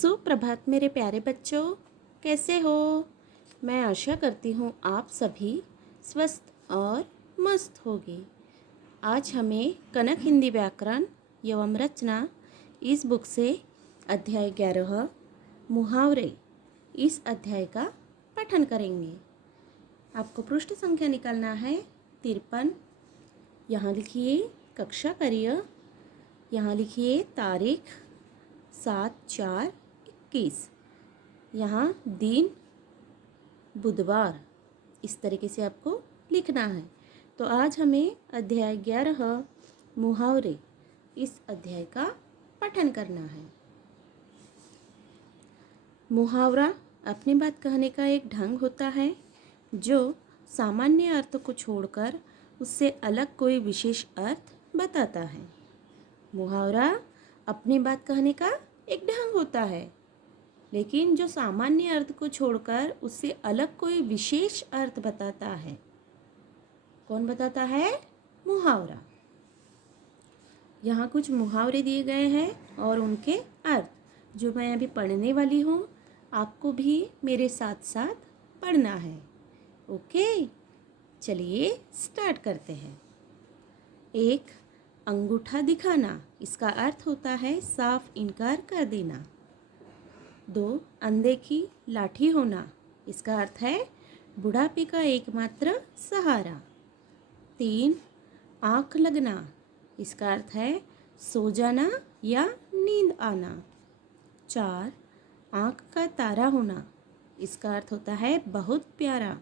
सुप्रभात मेरे प्यारे बच्चों, कैसे हो। मैं आशा करती हूँ आप सभी स्वस्थ और मस्त होंगे। आज हमें कनक हिंदी व्याकरण एवं रचना इस बुक से अध्याय 11 मुहावरे इस अध्याय का पठन करेंगे। आपको पृष्ठ संख्या निकालना है 53। यहाँ लिखिए कक्षा करिए, यहाँ लिखिए तारीख 7/4/21, यहाँ दिन बुधवार, इस तरीके से आपको लिखना है। तो आज हमें अध्याय 11 मुहावरे इस अध्याय का पठन करना है। मुहावरा अपनी बात कहने का एक ढंग होता है जो सामान्य अर्थ को छोड़कर उससे अलग कोई विशेष अर्थ बताता है। मुहावरा अपनी बात कहने का एक ढंग होता है, लेकिन जो सामान्य अर्थ को छोड़कर उससे अलग कोई विशेष अर्थ बताता है। कौन बताता है? मुहावरा। यहाँ कुछ मुहावरे दिए गए हैं और उनके अर्थ जो मैं अभी पढ़ने वाली हूँ, आपको भी मेरे साथ साथ पढ़ना है। ओके, चलिए स्टार्ट करते हैं। एक, अंगूठा दिखाना, इसका अर्थ होता है साफ इनकार कर देना। 2, अनदेखी लाठी होना, इसका अर्थ है बुढ़ापे का एकमात्र सहारा। 3, आँख लगना, इसका अर्थ है सो जाना या नींद आना। 4, आँख का तारा होना, इसका अर्थ होता है बहुत प्यारा।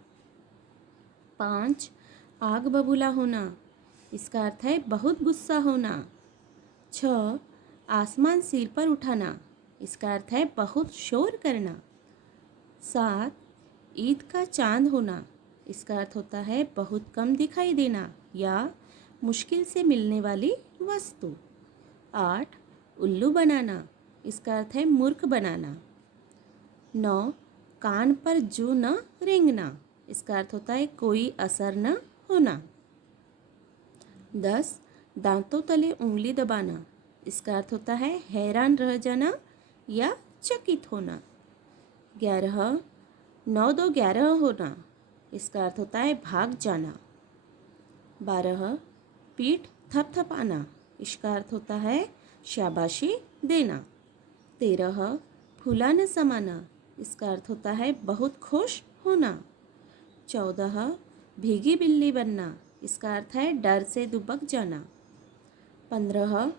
5, आग बबूला होना, इसका अर्थ है बहुत गुस्सा होना। 6, आसमान सिर पर उठाना, इसका अर्थ है बहुत शोर करना। 7, ईद का चांद होना, इसका अर्थ होता है बहुत कम दिखाई देना या मुश्किल से मिलने वाली वस्तु। 8, उल्लू बनाना, इसका अर्थ है मूर्ख बनाना। 9, कान पर जू न रेंगना, इसका अर्थ होता है कोई असर न होना। 10, दांतों तले उंगली दबाना, इसका अर्थ होता है हैरान रह जाना या चकित होना। 11, 9-2-11 होना, इसका अर्थ होता है भाग जाना। 12, पीठ थपथपाना, इसका अर्थ होता है शाबाशी देना। 13, फूला न समाना, इसका अर्थ होता है बहुत खुश होना। 14, भीगी बिल्ली बनना, इसका अर्थ है डर से दुबक जाना। 15,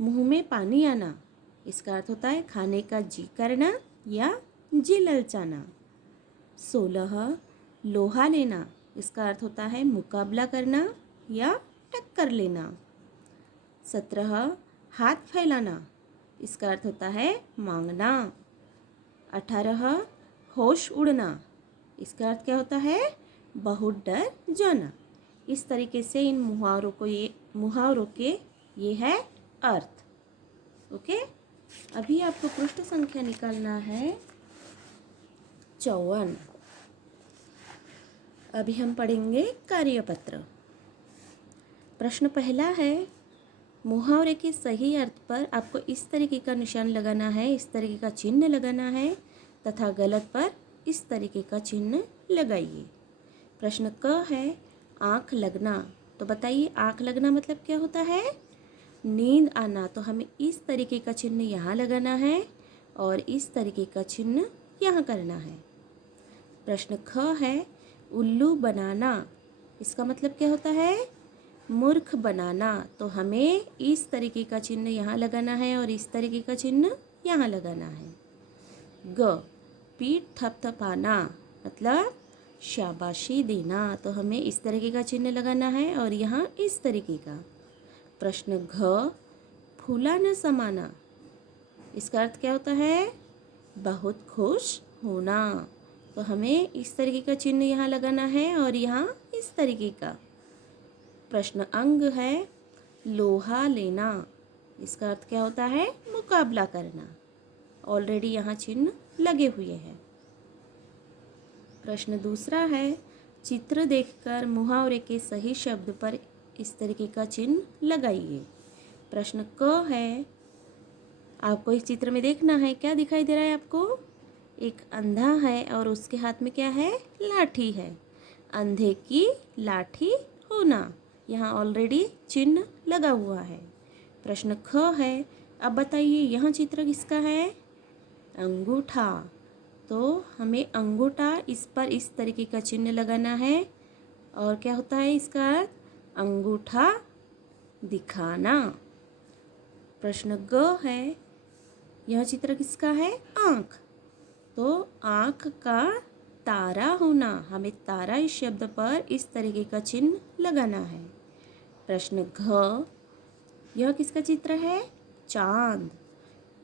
मुंह में पानी आना, इसका अर्थ होता है खाने का जी करना या जी ललचाना। 16, लोहा लेना, इसका अर्थ होता है मुकाबला करना या टक्कर लेना। 17, हाथ फैलाना, इसका अर्थ होता है मांगना। 18, होश उड़ना, इसका अर्थ क्या होता है? बहुत डर जाना। इस तरीके से इन मुहावरों के ये है अर्थ। ओके, अभी आपको पृष्ठ संख्या निकालना है 54। अभी हम पढ़ेंगे कार्यपत्र। प्रश्न पहला है, मुहावरे के सही अर्थ पर आपको इस तरीके का निशान लगाना है, इस तरीके का चिन्ह लगाना है तथा गलत पर इस तरीके का चिन्ह लगाइए। प्रश्न क है, आँख लगना, तो बताइए आँख लगना मतलब क्या होता है? नींद आना, तो हमें इस तरीके का चिन्ह यहाँ लगाना है और इस तरीके का चिन्ह यहाँ करना है। प्रश्न ख है, उल्लू बनाना, इसका मतलब क्या होता है? मूर्ख बनाना, तो हमें इस तरीके का चिन्ह यहाँ लगाना है और इस तरीके का चिन्ह यहाँ लगाना है। ग, पीठ थपथपाना मतलब शाबाशी देना, तो हमें इस तरीके का चिन्ह लगाना है और यहाँ इस तरीके का। प्रश्न घ, फूला न समाना, इसका अर्थ क्या होता है? बहुत खुश होना, तो हमें इस तरीके का चिन्ह यहाँ लगाना है और यहाँ इस तरीके का। प्रश्न अंग है, लोहा लेना, इसका अर्थ क्या होता है? मुकाबला करना। ऑलरेडी यहाँ चिन्ह लगे हुए हैं। प्रश्न दूसरा है, चित्र देखकर मुहावरे के सही शब्द पर इस तरीके का चिन्ह लगाइए। प्रश्न क है, आपको इस चित्र में देखना है, क्या दिखाई दे रहा है आपको? एक अंधा है और उसके हाथ में क्या है? लाठी है। अंधे की लाठी होना, यहाँ ऑलरेडी चिन्ह लगा हुआ है। प्रश्न ख है, अब बताइए यहाँ चित्र किसका है? अंगूठा। तो हमें अंगूठा इस पर इस तरीके का चिन्ह लगाना है और क्या होता है इसका अर्थ? अंगूठा दिखाना। प्रश्न ग है, यह चित्र किसका है? आँख। तो आँख का तारा होना, हमें तारा इस शब्द पर इस तरीके का चिन्ह लगाना है। प्रश्न घ, यह किसका चित्र है? चांद।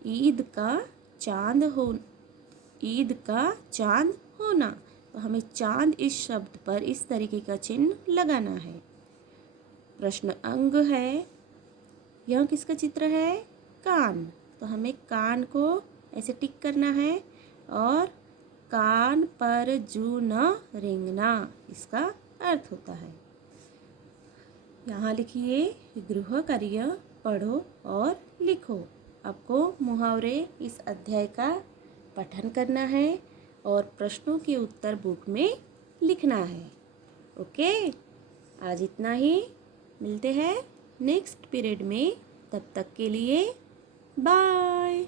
ईद का चांद हो, ईद का चांद होना, तो हमें चांद इस शब्द पर इस तरीके का चिन्ह लगाना है। प्रश्न अंग है, यह किसका चित्र है? कान। तो हमें कान को ऐसे टिक करना है और कान पर जू न रेंगना, इसका अर्थ होता है। यहाँ लिखिए, गृह कार्य पढ़ो और लिखो। आपको मुहावरे इस अध्याय का पठन करना है और प्रश्नों के उत्तर बुक में लिखना है। ओके, आज इतना ही। मिलते हैं नेक्स्ट पीरियड में, तब तक के लिए बाय।